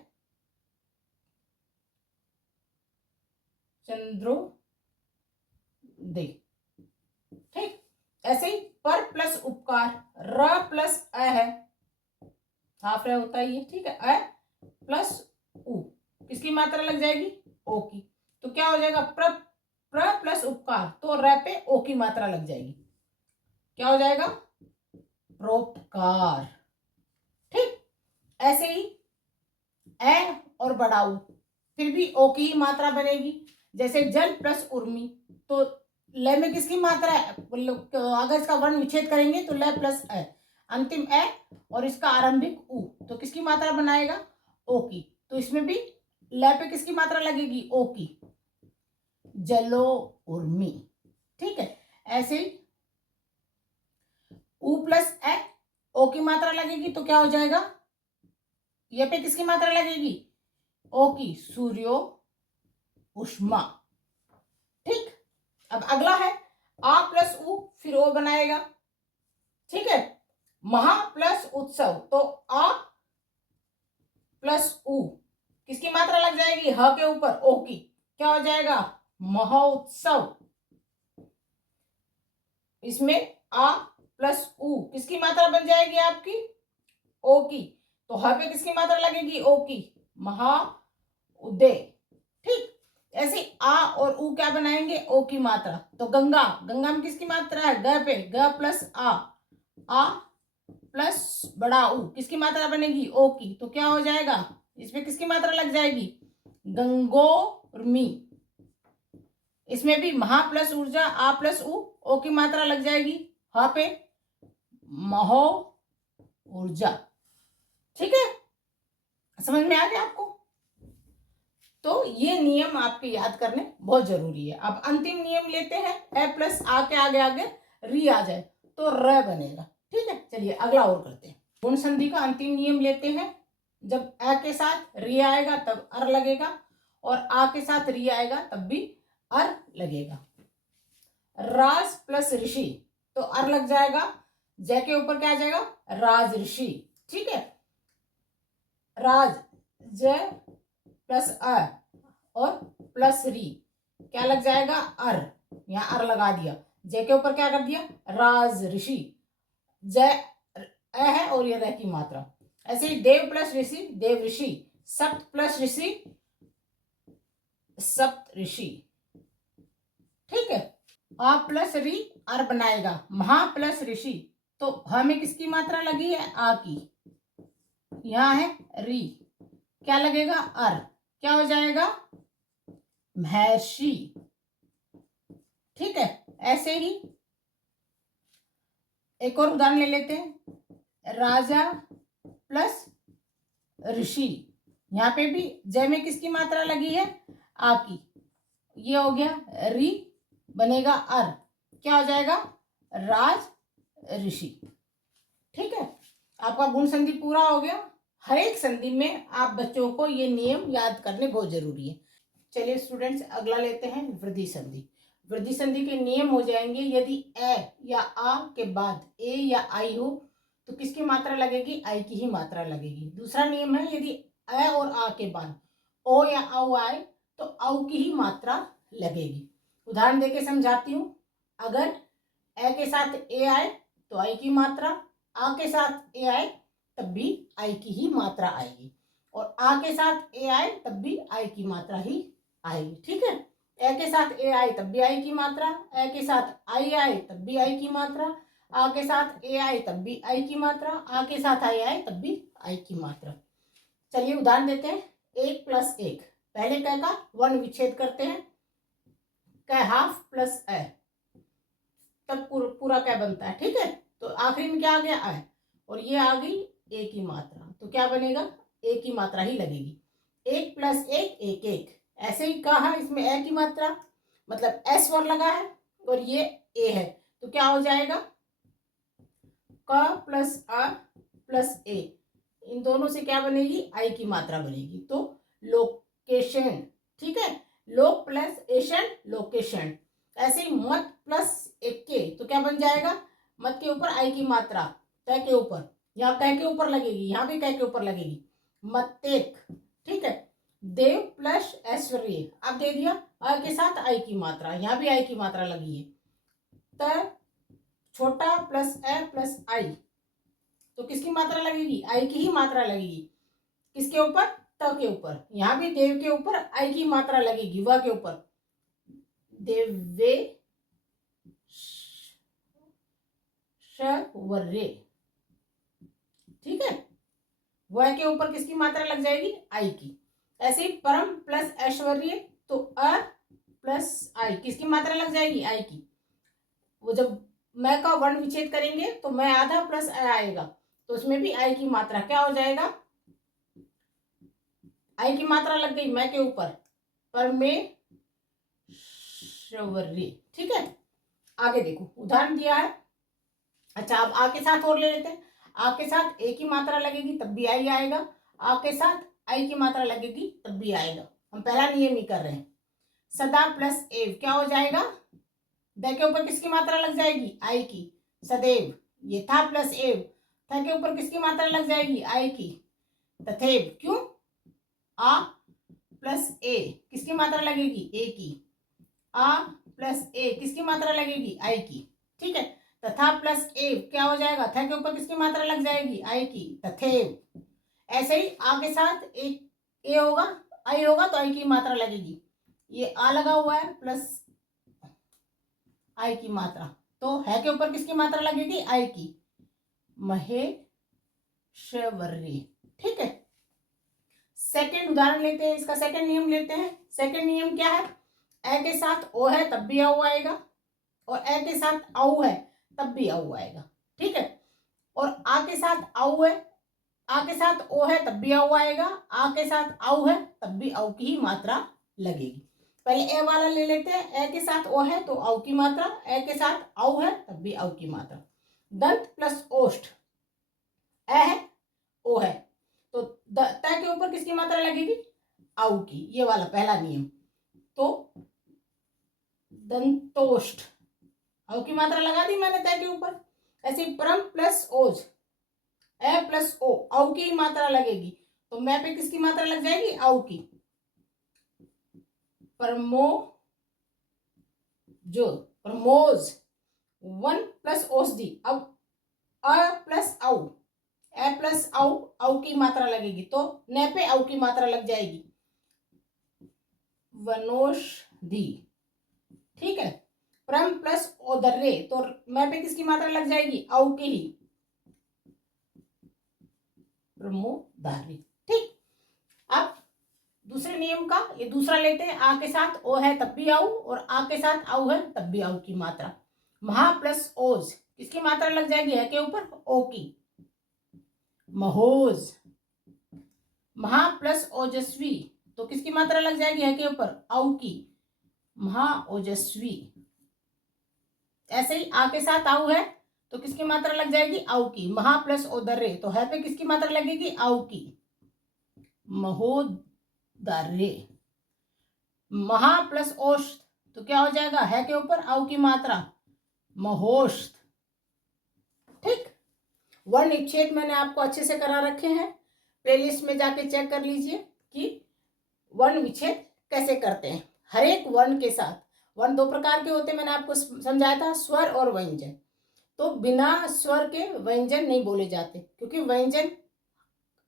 चंद्रोदय, ठीक। ऐसे ही पर प्लस उपकार, र प्लस अ है, हाफ रह होता है ये, ठीक है, अ प्लस उ, किसकी मात्रा लग जाएगी, ओ की। तो क्या हो जाएगा, प्र प्लस उपकार, तो र पे ओ की मात्रा लग जाएगी, क्या हो जाएगा, प्रोपकार, ठीक। ऐसे ही ए और बड़ा उ, फिर भी ओ की ही मात्रा बनेगी। जैसे जल प्लस उर्मी, तो ल में किसकी मात्रा है, अगर इसका वर्ण विच्छेद करेंगे तो ल प्लस अ, अंतिम ए और इसका आरंभिक उ, तो किसकी मात्रा बनाएगा, ओ की। तो इसमें भी ल पे किसकी मात्रा लगेगी, ओ की, जलो उर्मी, ठीक है। ऐसे ही उ प्लस ए, ओ की मात्रा लगेगी, तो क्या हो जाएगा, ये पे किसकी मात्रा लगेगी, ओ की, सूर्यो उष्मा, ठीक। अब अगला है आ प्लस उ, फिर ओ बनाएगा, ठीक है। महा प्लस उत्सव, तो आ प्लस उ, किसकी मात्रा लग जाएगी, ह के ऊपर ओ की, क्या हो जाएगा, महोत्सव। इसमें आ प्लस उ किसकी मात्रा बन जाएगी आपकी, ओ की, तो ह पे किसकी मात्रा लगेगी, ओ की, महा उदय, ठीक। ऐसे आ और उ क्या बनाएंगे, ओ की मात्रा, तो गंगा, गंगा में किसकी मात्रा है, ग पे, ग प्लस आ प्लस बड़ा उ, किसकी मात्रा बनेगी, ओ की, तो क्या हो जाएगा, इसमें किसकी मात्रा लग जाएगी, गंगोर्मी। इसमें भी महा प्लस ऊर्जा, आ प्लस उ, ओ की मात्रा लग जाएगी, ह पे, महो ऊर्जा, ठीक है, समझ में आ गया आपको। तो ये नियम आपके याद करने बहुत जरूरी है। अब अंतिम नियम लेते हैं, ए प्लस आ के आगे आगे री आ जाए तो र बनेगा, ठीक है। चलिए अगला और करते हैं, गुण संधि का अंतिम नियम लेते हैं। जब ए के साथ री आएगा तब अर लगेगा, और आ के साथ री आएगा तब भी अर लगेगा। राज प्लस ऋषि, तो अर लग जाएगा, जय के ऊपर क्या आ जाएगा, राज ऋषि, ठीक है। राज, जय प्लस अ और प्लस री, क्या लग जाएगा, अर, यहां अर लगा दिया, जय के ऊपर क्या कर दिया, राज ऋषि, जय अ है और ये रह की मात्रा। ऐसे ही देव प्लस ऋषि, देव ऋषि, सप्त प्लस ऋषि, सप्त ऋषि, ठीक है। आ प्लस री अर बनाएगा, महा प्लस ऋषि, तो ह में किसकी मात्रा लगी है, आ की, यहां है री, क्या लगेगा, अर, क्या हो जाएगा, महर्षि, ठीक है। ऐसे ही एक और उदाहरण ले लेते हैं, राजा प्लस ऋषि, यहाँ पे भी जय में किसकी मात्रा लगी है, आ की, ये हो गया री, बनेगा अर, क्या हो जाएगा, राज ऋषि, ठीक है। आपका गुण संधि पूरा हो गया। हर एक संधि में आप बच्चों को ये नियम याद करने बहुत जरूरी है। चलिए स्टूडेंट्स अगला लेते हैं, वृद्धि संधि। वृद्धि संधि के नियम हो जाएंगे, यदि ए या आ के बाद ए या आई हो तो किसकी मात्रा लगेगी, आई की ही मात्रा लगेगी। दूसरा नियम है, यदि ए और आ के बाद ओ या औ आए तो औ की ही मात्रा लगेगी। उदाहरण देके समझाती हूँ, अगर ए के साथ ए आए तो आई की मात्रा, आ के साथ ए आए तब भी आई की ही मात्रा आएगी, और आ के साथ ए आए तब भी आई की मात्रा ही आएगी, ठीक है। ए के साथ ए आए तब भी आई की मात्रा, ए के साथ आई आए तब भी आई की मात्रा, आ के साथ ए आए तब भी आई की मात्रा, आ के साथ आई आए तब भी आई की मात्रा। चलिए उदाहरण देते हैं, 1 + 1, पहले क का 1 विच्छेद करते हैं, क हाफ प्लस अ, तब पूरा क बनता है। ठीक है, तो आखिरी में क्या आ गया अ, और ये आ गई ए की मात्रा, तो क्या बनेगा ए की मात्रा ही लगेगी। 1 प्लस 1 1 1, ऐसे ही कहा इसमें ए की मात्रा मतलब एस स्वर लगा है और ये ए है, तो क्या हो जाएगा क प्लस अ प्लस ए, इन दोनों से क्या बनेगी आई की मात्रा बनेगी, तो लोकेशन। ठीक है, लोक प्लस एशन लोकेशन। ऐसे ही मत प्लस एक के, तो क्या बन जाएगा मत के ऊपर आई की मात्रा क के ऊपर, यहाँ क के ऊपर लगेगी, यहाँ भी क के ऊपर लगेगी, मत्तेक। ठीक है, देव प्लस ऐश्वर्य, अब दे दिया अ के साथ आई की मात्रा, यहाँ भी आई की मात्रा लगी है, त छोटा प्लस ए प्लस आई, तो किसकी मात्रा लगेगी आई की ही मात्रा लगेगी, किसके ऊपर त के ऊपर, यहाँ भी देव के ऊपर आई की मात्रा लगेगी, व के ऊपर देवे शवर्रे। ठीक है, व के ऊपर किसकी मात्रा लग जाएगी आई की। ऐसे ही परम प्लस ऐश्वर्य, तो अ प्लस आई किसकी मात्रा लग जाएगी आई की। वो जब मैं का 1 विच्छेद करेंगे तो मैं आधा प्लस अ आएगा, तो उसमें भी आई की मात्रा क्या हो जाएगा, आई की मात्रा लग गई मैं के ऊपर पर में शवर्य। ठीक है, आगे देखो उदाहरण दिया है। अच्छा, अब आ के साथ और ले लेते हैं, आ के साथ ए की मात्रा लगेगी तब भी आई आएगा, आ के साथ आई की मात्रा लगेगी तब भी आएगा। हम पहला नियम ही कर रहे हैं, सदा प्लस एव क्या हो जाएगा, द के ऊपर किसकी मात्रा लग जाएगी आई की, सदैव। ये था प्लस एव, थ के ऊपर किसकी मात्रा लग जाएगी आई की, तथैव। क्यों, आ प्लस ए किसकी मात्रा लगेगी ए की, आ प्लस ए किसकी मात्रा लगेगी आई की। ठीक है, तथा प्लस एव क्या हो जाएगा, थ के ऊपर किसकी मात्रा लग जाएगी आई की, तथैव। ऐसे ही आ के साथ एक ए होगा आई होगा तो आई की मात्रा लगेगी, ये आ लगा हुआ है प्लस आई की मात्रा, तो है के ऊपर किसकी मात्रा लगेगी आई की, महेश्वरी। ठीक है, सेकंड उदाहरण लेते हैं, इसका सेकंड नियम लेते हैं। सेकंड नियम क्या है, ए के साथ ओ है तब भी औ आएगा, और ए के साथ औ है तब भी औ आएगा। ठीक है, और आ के साथ औ है, आ के साथ ओ है तब भी औ आएगा, आ के साथ औ है तब भी औ की ही मात्रा लगेगी। पहले ए वाला ले लेते हैं, ए के साथ ओ है तो औ की मात्रा, ए के साथ औ है तब भी औ की मात्रा। दंत प्लस ओष्ठ, ए है ओ है तो त के ऊपर किसकी मात्रा लगेगी औ की, ये वाला पहला नियम। तो दंतोष्ठ औ की मात्रा लगा दी मैंने त के ऊपर। ऐसे परम प्लस ओज, ए प्लस ओ औ की मात्रा लगेगी, तो मैं पे किसकी मात्रा लग जाएगी औ की, परमो जो प्रमोज। 1 प्लस ओस डी, अब अ प्लस औ, ए प्लस औ, औ की मात्रा लगेगी तो न पे औ की मात्रा लग जाएगी, वनौषधि। ठीक है, प्रम प्लस ओदर्रे, तो मैं पे किसकी मात्रा लग जाएगी औ की ही, प्रमोदारी। ठीक, अब दूसरे नियम का ये दूसरा लेते हैं, आ के साथ ओ है तब भी औ, और आ के साथ औ है तब भी औ की मात्रा। महा प्लस ओज किसकी मात्रा लग जाएगी है के ऊपर ओ की, महोज। महा प्लस ओजस्वी, तो किसकी मात्रा लग जाएगी है के ऊपर औ की, महा ओजस्वी। ऐसे ही आ के साथ औ है तो किसकी मात्रा लग जाएगी औ की, महा प्लस ओदर्रे, तो है पे किसकी मात्रा लगेगी औ की, महोदर्रे। महा प्लस ओष्ठ, तो क्या हो जाएगा है के ऊपर औ की मात्रा, महोष्ठ। ठीक, वर्ण विच्छेद मैंने आपको अच्छे से करा रखे हैं, प्लेलिस्ट में जाके चेक कर लीजिए कि वर्ण विच्छेद कैसे करते हैं। हर एक वर्ण के साथ, वर्ण 2 प्रकार के होते हैं, मैंने आपको समझाया था, स्वर और व्यंजन। तो बिना स्वर के व्यंजन नहीं बोले जाते, क्योंकि व्यंजन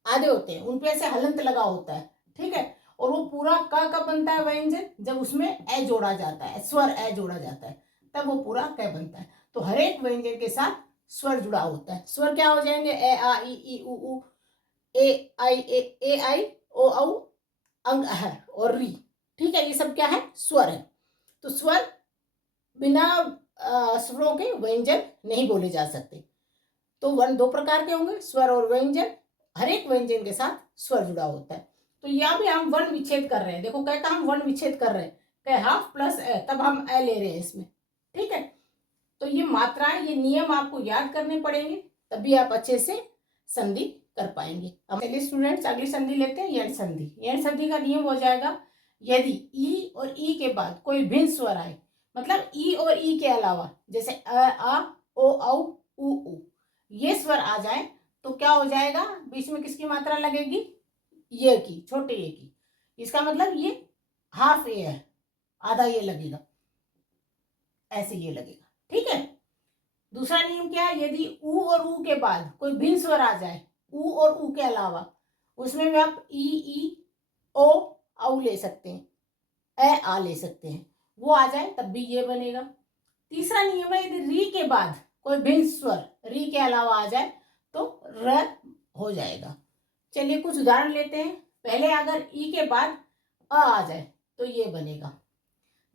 आधे होते हैं, उन पे ऐसे हलंत लगा होता है। ठीक है, और वो पूरा क कब बनता है व्यंजन, जब उसमें ए जोड़ा जाता है, स्वर ए जोड़ा जाता है, तब वो पूरा क बनता है। तो हर एक व्यंजन के साथ स्वर जुड़ा होता है। स्वर क्या हो जाएंगे, ए आ ई उ ऊ, ए आई ओ औ, अंग अहर और री, ठीक है, ये सब क्या है, स्वर है। तो स्वर बिना स्वरों के व्यंजन नहीं बोले जा सकते। तो वर्ण दो प्रकार के होंगे, स्वर और व्यंजन। हर एक व्यंजन के साथ स्वर जुड़ा होता है। तो यहाँ भी हम वर्ण विच्छेद कर रहे हैं, देखो क्या हम वर्ण विच्छेद कर रहे हैं, क्या हाफ प्लस ए, तब हम ए ले रहे हैं इसमें, ठीक है। तो ये मात्राएं, ये नियम आपको याद करने पड़ेंगे, तभी आप अच्छे से संधि कर पाएंगे। अब चलिए स्टूडेंट्स अगली संधि लेते हैं, यण संधि। यण संधि का नियम हो जाएगा, यदि ई और ई के बाद कोई भिन्न स्वर आए, मतलब ई और ई के अलावा, जैसे अ, आ, ओ, औ, उ, ऊ, ये स्वर आ जाए तो क्या हो जाएगा, बीच में किसकी मात्रा लगेगी, ये की, छोटे ये की। इसका मतलब ये हाफ ए है, आधा ये लगेगा, ऐसे ये लगेगा, ठीक है। दूसरा नियम क्या है, यदि ऊ और ऊ के बाद कोई भिन्न स्वर आ जाए, ऊ और ऊ के अलावा, उसमें भी आप ई ओ औ ले सकते हैं, ए आ ले सकते हैं, वो आ जाए तब भी ये बनेगा। तीसरा नियम है, यदि री के बाद कोई भिन्न स्वर री के अलावा आ जाए तो र हो जाएगा। चलिए कुछ उदाहरण लेते हैं। पहले अगर ई के बाद आ जाए तो ये बनेगा,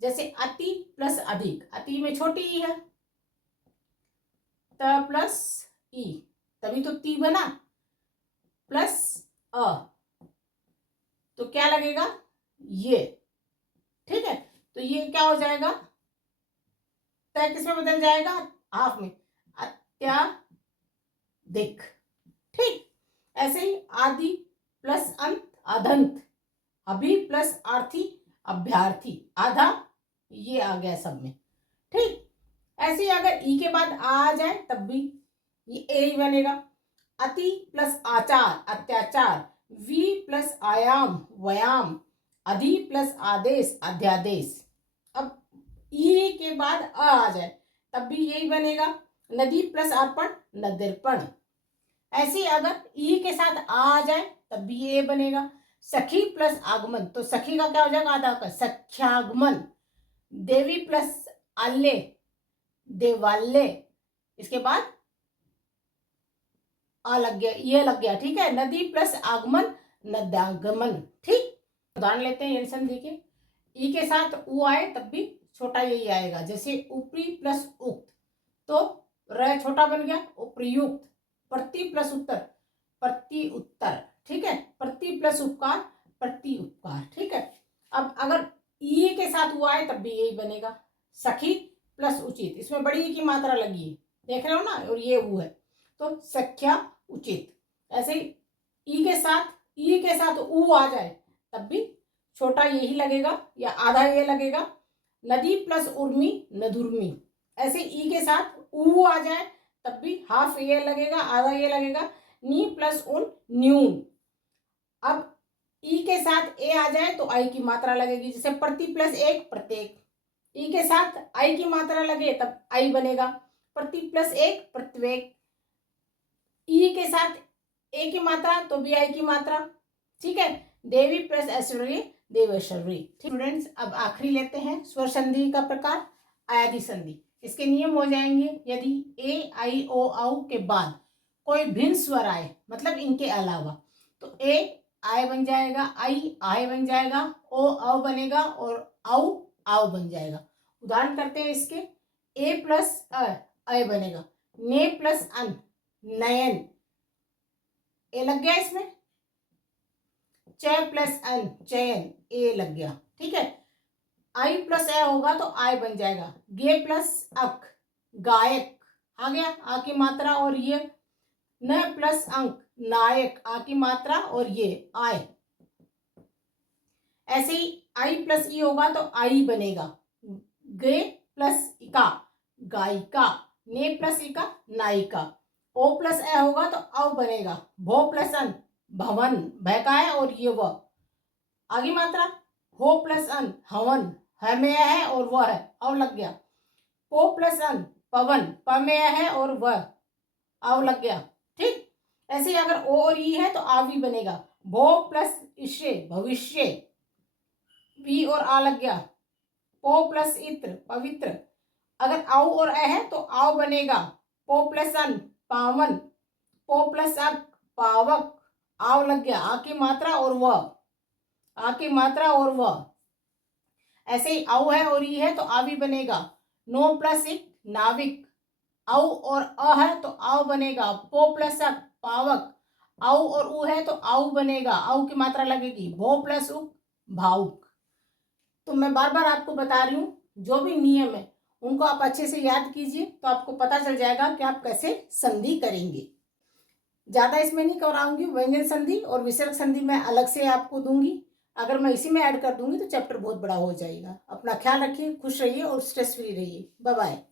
जैसे अति प्लस अधिक, अति में छोटी ई है, त प्लस ई, तभी तो ती बना, प्लस अ, तो क्या लगेगा, ये, ठीक है। तो ये क्या हो जाएगा, त किसमें बदल जाएगा, हाफ में, अत्याधिक, ठीक। ऐसे ही आदि प्लस अंत अदंत, अभी प्लस आर्थी अभ्यार्थी, आधा, ये आ गया सब में, ठीक। ऐसे ही अगर ई के बाद आ जाए तब भी ये ए ही बनेगा। अति प्लस आचार अत्याचार, वी प्लस आयाम व्यायाम, अधि प्लस आदेश अध्यादेश। अब ई के बाद आ जाए तब भी यही बनेगा। नदी प्लस अर्पण नदीर्पण। ऐसे ही अगर ई के साथ आ जाए तब भी ये बनेगा। सखी प्लस आगमन, तो सखी का क्या हो जाएगा, आधा का, सख्यागमन। देवी प्लस आल्य देवाल्य, इसके बाद आ लग गया, ये लग गया, ठीक है। नदी प्लस आगमन नद्यागमन, ठीक। उदाहरण लेते हैं, संधि के, ई के साथ उ आए तब भी छोटा यही आएगा, जैसे ऊपरी प्लस उक्त, तो र छोटा बन गया, उपयुक्त। प्रति प्लस उत्तर प्रति उत्तर, ठीक है। प्रति प्लस उपकार प्रति उपकार, ठीक है। अब अगर ई के साथ हुआ है तब भी यही बनेगा। सखी प्लस उचित, इसमें बड़ी ई की मात्रा लगी है, देख रहे हो ना, और ये वो है, तो सख्या उचित। ऐसे ही ई के साथ ऊ आ जाए तब भी छोटा यही लगेगा या आधा ये लगेगा। नदी प्लस उर्मी नदुर्मी। ऐसे ई के साथ ऊ आ जाए तब भी हाफ ये लगेगा, आधा ये लगेगा। नी प्लस उन न्यून। अब ई के साथ ए आ जाए तो आई की मात्रा लगेगी, जैसे प्रति प्लस एक प्रत्येक। ई के साथ आई की मात्रा लगे तब आई बनेगा। प्रति प्लस एक प्रत्येक। ई के साथ ए की मात्रा तो भी आई की मात्रा, ठीक है। देवी प्लस ऐश्वर्य देवैश्वर्य। स्टूडेंट्स अब आखिरी लेते हैं स्वर संधि का प्रकार, आयादी संधि। इसके नियम हो जाएंगे, यदि ए आई ओ औ के बाद कोई भिन्न स्वर आए, मतलब इनके अलावा, तो ए आय बन जाएगा, आई आय बन जाएगा, ओ औ बनेगा और औ आव बन जाएगा। उदाहरण करते हैं इसके, ए प्लस अय बनेगा। ने प्लस अन नयन, ए लग गया इसमें। च प्लस अन चयन, ए लग गया, ठीक है। आई प्लस ए होगा तो आय बन जाएगा। गे प्लस अक गायक आ गया, आ की मात्रा और ये। न प्लस अंक नायक, आ की मात्रा और ये आय। ऐसे ही आई प्लस ई होगा तो आई बनेगा। गे प्लस इका गायिका। ने प्लस इका नायिका। ओ प्लस ए होगा तो अव बनेगा। भो प्लस अन भवन, भय का है और ये वह। आगे मात्रा हो प्लस अन हवन, है में है और वह है, अव लग गया। पो प्लस अन पवन, प में है और वह, अव लग गया, ठीक। ऐसे ही अगर ओ और ई है तो आवी बनेगा। भो प्लस इश्य भविष्य, वी और आ लग गया। पो प्लस इत्र पवित्र। अगर आउ और ए है तो आव बनेगा। पो प्लस अन पावन, पो प्लस अक पावक, आव लग गया, आ की मात्रा और वह। आ की मात्रा और व। ऐसे ही औ है और ई है तो आवी बनेगा। नो प्लस इक नाविक। औ और अ है तो आव बनेगा। पो प्लस अक पावक। औ और उ है तो आउ बनेगा। औ की मात्रा लगेगी। भो प्लस उक भावुक। तो मैं बार बार आपको बता रही हूँ, जो भी नियम है उनको आप अच्छे से याद कीजिए, तो आपको पता चल जाएगा कि आप कैसे संधि करेंगे। ज्यादा इसमें नहीं कराऊंगी, व्यंजन संधि और विसर्ग संधि मैं अलग से आपको दूंगी। अगर मैं इसी में ऐड कर दूंगी तो चैप्टर बहुत बड़ा हो जाएगा। अपना ख्याल रखिए, खुश रहिए और स्ट्रेस फ्री रहिए। Bye bye.